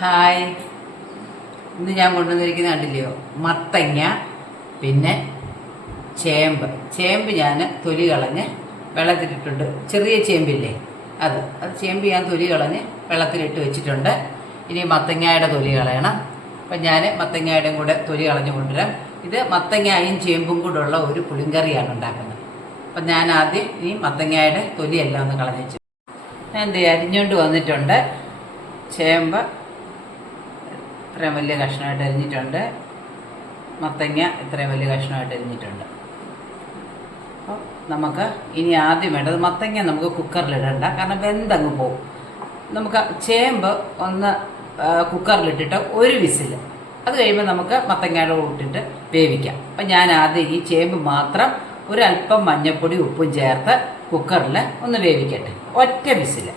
Hi, ഇന്ന് ഞാൻ കൊണ്ടുവന്നിരിക്കുന്നത് കണ്ടില്ലയോ, മത്തങ്ങ, പിന്നെ ചേമ്പ് ഞാൻ തൊലി കളഞ്ഞ് വെള്ളത്തിലിട്ടുണ്ട്. ചെറിയ ചേമ്പില്ലേ, അത് ചേമ്പ് ഞാൻ തൊലി കളഞ്ഞ് വെള്ളത്തിലിട്ട് വെച്ചിട്ടുണ്ട്. ഇനി മത്തങ്ങയുടെ തൊലി കളയണം. അപ്പം ഞാൻ മത്തങ്ങയുടെയും കൂടെ തൊലി കളഞ്ഞ് കൊണ്ടുവരാം. ഇത് മത്തങ്ങയും ചേമ്പും കൂടെ ഉള്ള ഒരു പുളിങ്കറിയാണ് ഉണ്ടാക്കുന്നത്. അപ്പം ഞാൻ ആദ്യം ഈ മത്തങ്ങയുടെ തൊലിയെല്ലാം ഒന്ന് കളഞ്ഞ് വെച്ചു. ഞാൻ അരിഞ്ഞുകൊണ്ട് വന്നിട്ടുണ്ട്. ചേമ്പ് ഇത്രയും വലിയ കഷ്ണമായിട്ട് അരിഞ്ഞിട്ടുണ്ട്. മത്തങ്ങ ഇത്രയും വലിയ കഷ്ണമായിട്ട് അരിഞ്ഞിട്ടുണ്ട്. അപ്പോൾ നമുക്ക് ഇനി ആദ്യം വേണ്ടത്, മത്തങ്ങ നമുക്ക് കുക്കറിലിടണ്ട, കാരണം വെന്തങ്ങ് പോകും. നമുക്ക് ചേമ്പ് ഒന്ന് കുക്കറിലിട്ടിട്ട് ഒരു വിസിൽ, അത് കഴിയുമ്പോൾ നമുക്ക് മത്തങ്ങയുടെ കൂട്ടിട്ട് വേവിക്കാം. അപ്പം ഞാൻ ആദ്യം ഈ ചേമ്പ് മാത്രം ഒരല്പം മഞ്ഞൾപ്പൊടി ഉപ്പും ചേർത്ത് കുക്കറിൽ ഒന്ന് വേവിക്കട്ടെ, ഒറ്റ വിസിൽ.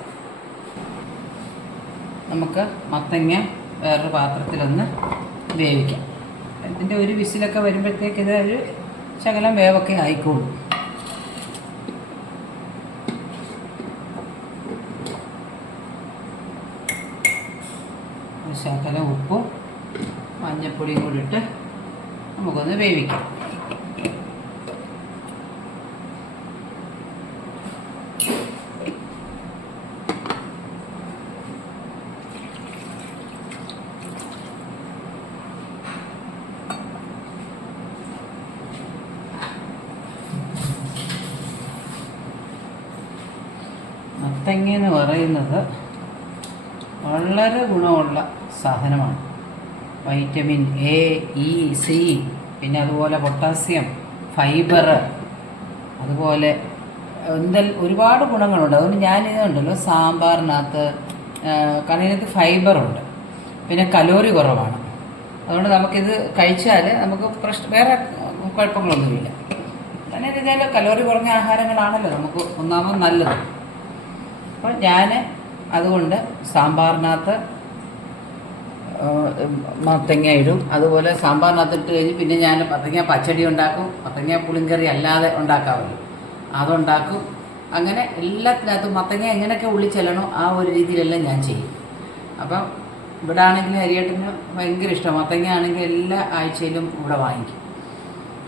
നമുക്ക് മത്തങ്ങ വേറൊരു പാത്രത്തിലൊന്ന് വേവിക്കാം. ഇതിൻ്റെ ഒരു വിസിലൊക്കെ വരുമ്പോഴത്തേക്ക് ഇത് ഒരു ശകലം വേവൊക്കെ ആയിക്കോളും. ശകലം ഉപ്പും മഞ്ഞൾപ്പൊടിയും കൂടി ഇട്ട് നമുക്കൊന്ന് വേവിക്കാം. മത്തങ്ങ എന്ന് പറയുന്നത് വളരെ ഗുണമുള്ള സാധനമാണ്. വൈറ്റമിൻ എ, ഇ, സി, പിന്നെ അതുപോലെ പൊട്ടാസ്യം, ഫൈബർ, അതുപോലെ ഒരുപാട് ഗുണങ്ങളുണ്ട്. അതുകൊണ്ട് ഞാനിതുണ്ടല്ലോ സാമ്പാറിനകത്ത്, കാരണം ഇതിനകത്ത് ഫൈബറുണ്ട്, പിന്നെ കലോറി കുറവാണ്. അതുകൊണ്ട് നമുക്കിത് കഴിച്ചാൽ നമുക്ക് വേറെ കുഴപ്പങ്ങളൊന്നുമില്ല. കാരണം ഇതിൽ കലോറി കുറഞ്ഞ ആഹാരങ്ങളാണല്ലോ നമുക്ക് ഒന്നാമത് നല്ലത്. അപ്പോൾ ഞാൻ അതുകൊണ്ട് സാമ്പാറിനകത്ത് മത്തങ്ങ ഇടും. അതുപോലെ സാമ്പാറിനകത്ത് ഇട്ട് കഴിഞ്ഞ് പിന്നെ ഞാൻ മത്തങ്ങ പച്ചടി ഉണ്ടാക്കും. മത്തങ്ങ പുളിങ്കറി അല്ലാതെ ഉണ്ടാക്കാമല്ലോ, അതുണ്ടാക്കും. അങ്ങനെ എല്ലാത്തിനകത്തും മത്തങ്ങ എങ്ങനെയൊക്കെ ഉള്ളിൽ ചെല്ലണോ ആ ഒരു രീതിയിലെല്ലാം ഞാൻ ചെയ്യും. അപ്പം ഇവിടെ ആണെങ്കിലും അരിയേട്ടന് ഭയങ്കര ഇഷ്ടമാണ്. മത്തങ്ങ ആണെങ്കിൽ എല്ലാ ആഴ്ചയിലും ഇവിടെ വാങ്ങിക്കും.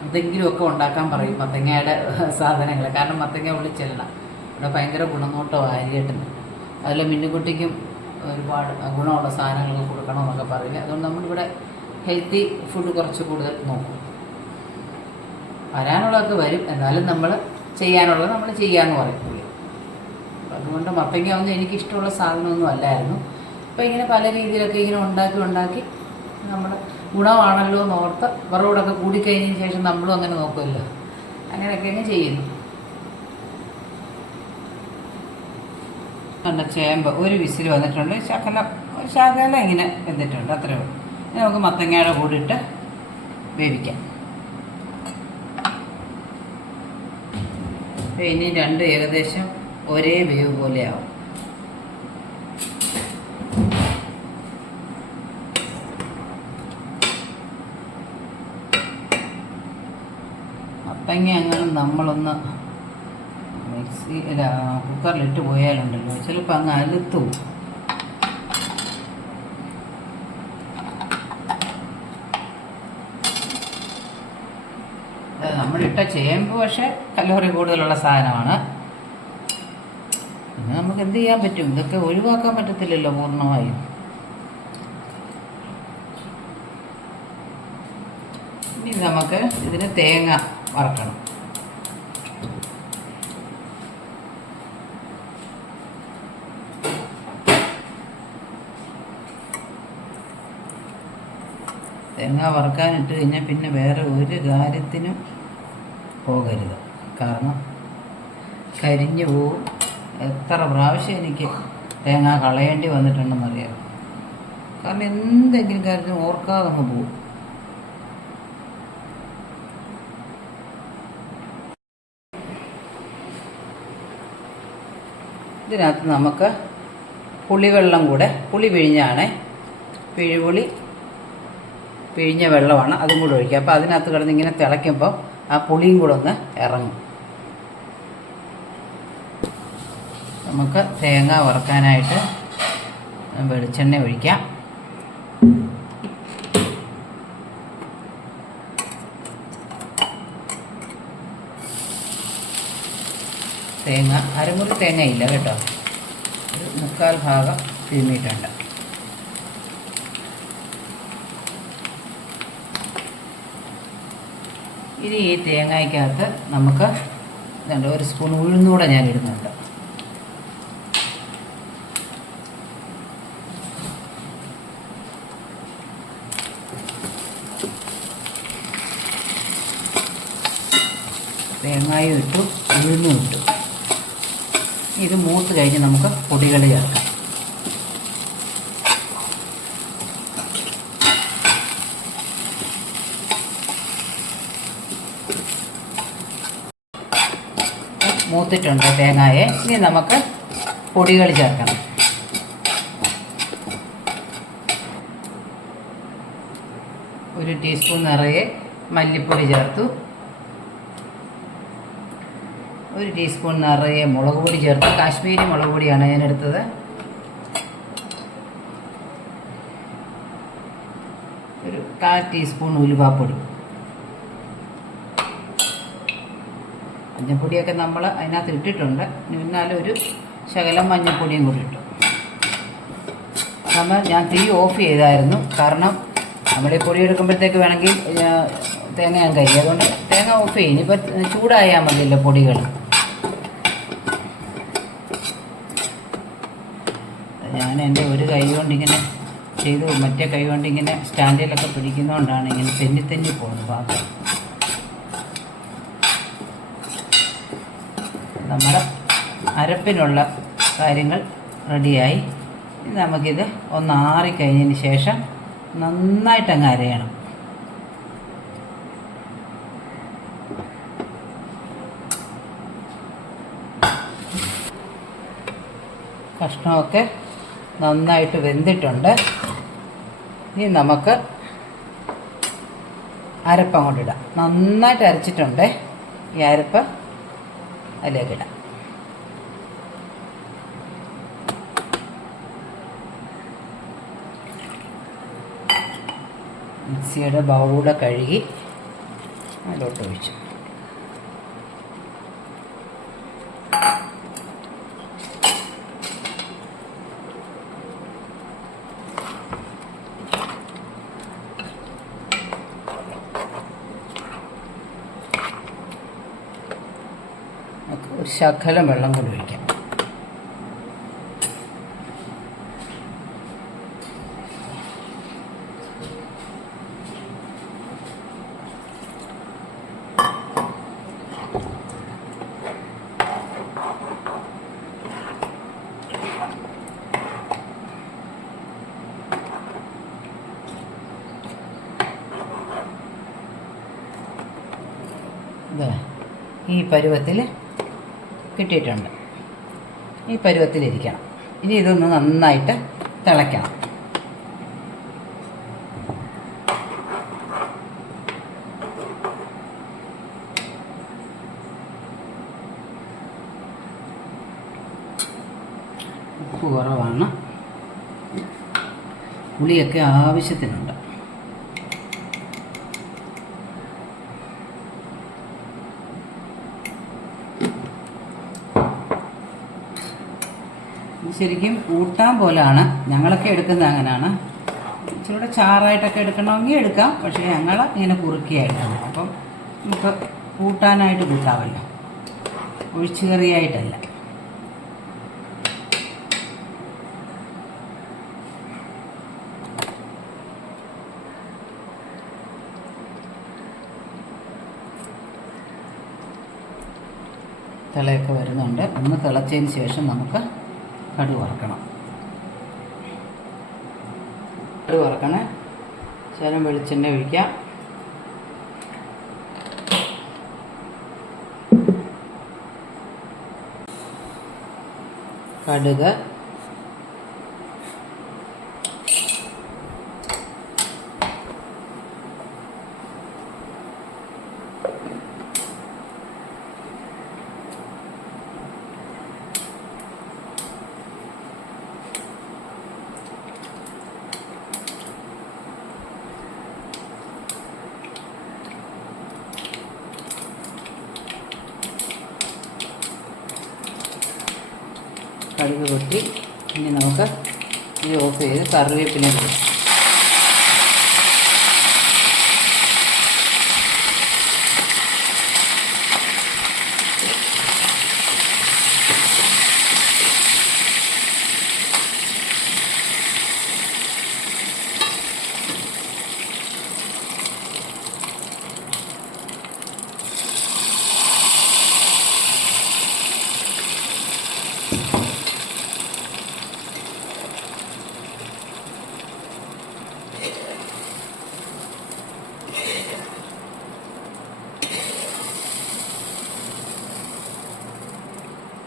എന്തെങ്കിലുമൊക്കെ ഉണ്ടാക്കാൻ പറയും മത്തങ്ങയുടെ സാധനങ്ങൾ, കാരണം മത്തങ്ങ ഉള്ളിൽ ചെല്ലണം. ഇവിടെ ഭയങ്കര ഗുണനോട്ടമാണ് അരിയേട്ടന്. അതിൽ മിന്നുകുട്ടിക്കും ഒരുപാട് ഗുണമുള്ള സാധനങ്ങൾ കൊടുക്കണമെന്നൊക്കെ പറയും. അതുകൊണ്ട് നമ്മളിവിടെ ഹെൽത്തി ഫുഡ് കുറച്ച് കൂടുതൽ നോക്കും. വരാനുള്ളതൊക്കെ വരും, എന്നാലും നമ്മൾ ചെയ്യാനുള്ളത് നമ്മൾ ചെയ്യാമെന്ന് പറയും. അതുകൊണ്ട് മത്തങ്ങ ഒന്നും എനിക്കിഷ്ടമുള്ള സാധനമൊന്നും അല്ലായിരുന്നു. അപ്പോൾ ഇങ്ങനെ പല രീതിയിലൊക്കെ ഇങ്ങനെ ഉണ്ടാക്കി നമ്മൾ ഗുണമാണല്ലോ എന്ന് ഓർത്ത് വറവോടൊക്കെ കൂടിക്കഴിഞ്ഞതിന് ശേഷം നമ്മളും അങ്ങനെ നോക്കുമല്ലോ, അങ്ങനെയൊക്കെ അങ്ങ് ചെയ്യുന്നു. ചേമ്പ് ഒരു വിസിൽ വന്നിട്ടുണ്ട്. ശകലം ഇങ്ങനെ വെന്തിട്ടുണ്ട്, അത്രയേ ഉള്ളൂ. ഇനി നമുക്ക് മത്തങ്ങയുടെ കൂടെ ഇട്ട് വേവിക്കാം. ഇനി രണ്ടും ഏകദേശം ഒരേ വേവ് പോലെയാവും. മത്തങ്ങ അങ്ങനെ നമ്മളൊന്ന് കുക്കറിലിട്ട് പോയാലുണ്ടല്ലോ ചിലപ്പോൾ അങ്ങ് അലുത്തു. നമ്മളിട്ട ചേമ്പ് പക്ഷേ കലോറി കൂടുതലുള്ള സാധനമാണ്. പിന്നെ നമുക്ക് എന്ത് ചെയ്യാൻ പറ്റും, ഇതൊക്കെ ഒഴിവാക്കാൻ പറ്റത്തില്ലല്ലോ പൂർണ്ണമായും. ഇനി നമുക്ക് ഇതിന് തേങ്ങ വറക്കണം. തേങ്ങ വറുക്കാനിട്ട് കഴിഞ്ഞാൽ പിന്നെ വേറെ ഒരു കാര്യത്തിനും പോകരുത്, കാരണം കരിഞ്ഞു പോവും. എത്ര പ്രാവശ്യം എനിക്ക് തേങ്ങ കളയേണ്ടി വന്നിട്ടുണ്ടെന്നറിയാം, കാരണം എന്തെങ്കിലും കാര്യത്തിന് ഓർക്കാതെ അങ്ങ് പോവും. ഇതിനകത്ത് നമുക്ക് പുളിവെള്ളം കൂടെ, പുളി പിഴിഞ്ഞാണ്, പിഴിഞ്ഞ വെള്ളമാണ്, അതും കൂടെ ഒഴിക്കുക. അപ്പോൾ അതിനകത്ത് കിടന്ന് ഇങ്ങനെ തിളയ്ക്കുമ്പോൾ ആ പുളിയും കൂടെ ഒന്ന് ഇറങ്ങും. നമുക്ക് തേങ്ങ വറുക്കാനായിട്ട് വെളിച്ചെണ്ണ ഒഴിക്കാം. തേങ്ങ, അരമുറി തേങ്ങ ഇല്ല കേട്ടോ, ഒരു 3/4 ഭാഗം തിരുമ്മിയിട്ടുണ്ട്. ഇനി ഈ തേങ്ങയ്ക്കകത്ത് നമുക്ക് 1 സ്പൂൺ ഉഴുന്നുകൂടെ ഞാൻ ഇടുന്നുണ്ട്. തേങ്ങായും ഇട്ടു, ഉഴുന്നും ഇട്ടു. ഇത് മൂത്ത് കഴിഞ്ഞ് നമുക്ക് പൊടികൾ ചേർക്കാം. മൂത്തിട്ടുണ്ട് തേങ്ങയെ. ഇനി നമുക്ക് പൊടികൾ ചേർക്കണം. ഒരു ടീസ്പൂൺ നിറയെ മല്ലിപ്പൊടി ചേർത്തു. 1 ടീസ്പൂൺ നിറയെ മുളക് പൊടി ചേർത്തു. കാശ്മീരി മുളക് പൊടിയാണ് ഞാൻ എടുത്തത്. ഒരു 1/4 ടീസ്പൂൺ ഉലുവാപ്പൊടി. മഞ്ഞൾപ്പൊടിയൊക്കെ നമ്മൾ അതിനകത്ത് ഇട്ടിട്ടുണ്ട്. എന്നാലും ഒരു ശകലം മഞ്ഞൾപ്പൊടിയും കൂടി ഇട്ടു. ഞാൻ തീ ഓഫ് ചെയ്തായിരുന്നു. കാരണം നമ്മൾ ഈ പൊടി എടുക്കുമ്പോഴത്തേക്ക് വേണമെങ്കിൽ തേങ്ങ ഞാൻ കഴിക്കും. അതുകൊണ്ട് തേങ്ങ ഓഫ് ചെയ്യും. ഇനിയിപ്പോൾ ചൂടായാൽ മതിയല്ലോ പൊടികൾ. ഞാൻ എൻ്റെ ഒരു കൈ കൊണ്ടിങ്ങനെ ചെയ്തു, മറ്റേ കൈ കൊണ്ടിങ്ങനെ സ്റ്റാൻഡിലൊക്കെ പിടിക്കുന്നതുകൊണ്ടാണ് ഇങ്ങനെ തെന്നി പോകുന്നത് പാത്രം. നമ്മുടെ അരപ്പിനുള്ള കാര്യങ്ങൾ റെഡിയായി. ഇനി നമുക്കിത് ഒന്ന് ആറിക്കഴിഞ്ഞതിന് ശേഷം നന്നായിട്ടങ്ങ് അരയണം. കഷ്ണമൊക്കെ നന്നായിട്ട് വെന്തിട്ടുണ്ട്. ഇനി നമുക്ക് അരപ്പ് അങ്ങോട്ടിടാം. നന്നായിട്ട് അരച്ചിട്ടുണ്ട്. ഈ അരപ്പ് അതിലേക്കിടാം. മിക്സിയുടെ ബൗള് കഴുകി അതിലോട്ട് ഒഴിച്ചു. ഒരു ശകലം വെള്ളം കൂടി ഒഴിക്കാം. ഈ പരുവത്തിൽ കിട്ടിയിട്ടുണ്ട്. ഈ പരുവത്തിലിരിക്കണം. ഇനി ഇതൊന്ന് നന്നായിട്ട് തിളയ്ക്കണം. ഉപ്പ് കുറവാണ്. പുളിയൊക്കെ ആവശ്യത്തിനുണ്ട്. ശരിക്കും കൂട്ടാൻ പോലെയാണ് ഞങ്ങളൊക്കെ എടുക്കുന്നത്. അങ്ങനെയാണ്. ഇച്ചിരി ചാറായിട്ടൊക്കെ എടുക്കണമെങ്കിൽ എടുക്കാം. പക്ഷേ ഞങ്ങൾ ഇങ്ങനെ കുറുക്കിയായിട്ടാണ്. അപ്പം നമുക്ക് കൂട്ടാനായിട്ട് കൂട്ടാമല്ലോ, ഒഴിച്ചുകറിയായിട്ടല്ല. തിളയൊക്കെ വരുന്നുണ്ട്. ഒന്ന് തിളച്ചതിന് ശേഷം നമുക്ക് കടുക് വറക്കണം. കടുക് വറക്കണേ. ശകലം വെളിച്ചെണ്ണ ഒഴിക്കാം. കടുക്, കടുക് പൊട്ടി. ഇനി നമുക്ക് ഇത് ഓഫ് ചെയ്ത് കറിവേപ്പില ഇടും.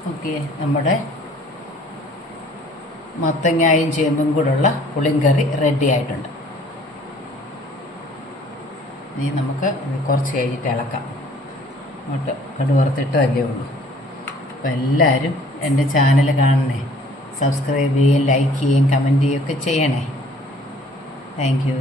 ഓക്കെ, നമ്മുടെ മത്തങ്ങായും ചേമ്പും കൂടെയുള്ള പുളിങ്കറി റെഡി ആയിട്ടുണ്ട്. ഇനി നമുക്ക് കുറച്ച് കഴിഞ്ഞിട്ട് ഇളക്കാം. അങ്ങോട്ട് കടുവറുത്തിട്ടല്ലേ ഉള്ളൂ. അപ്പോൾ എല്ലാവരും എൻ്റെ ചാനൽ കാണണേ, സബ്സ്ക്രൈബ് ചെയ്യുകയും ലൈക്ക് ചെയ്യുകയും കമൻറ്റ് ചെയ്യുകയൊക്കെ ചെയ്യണേ. Thank you.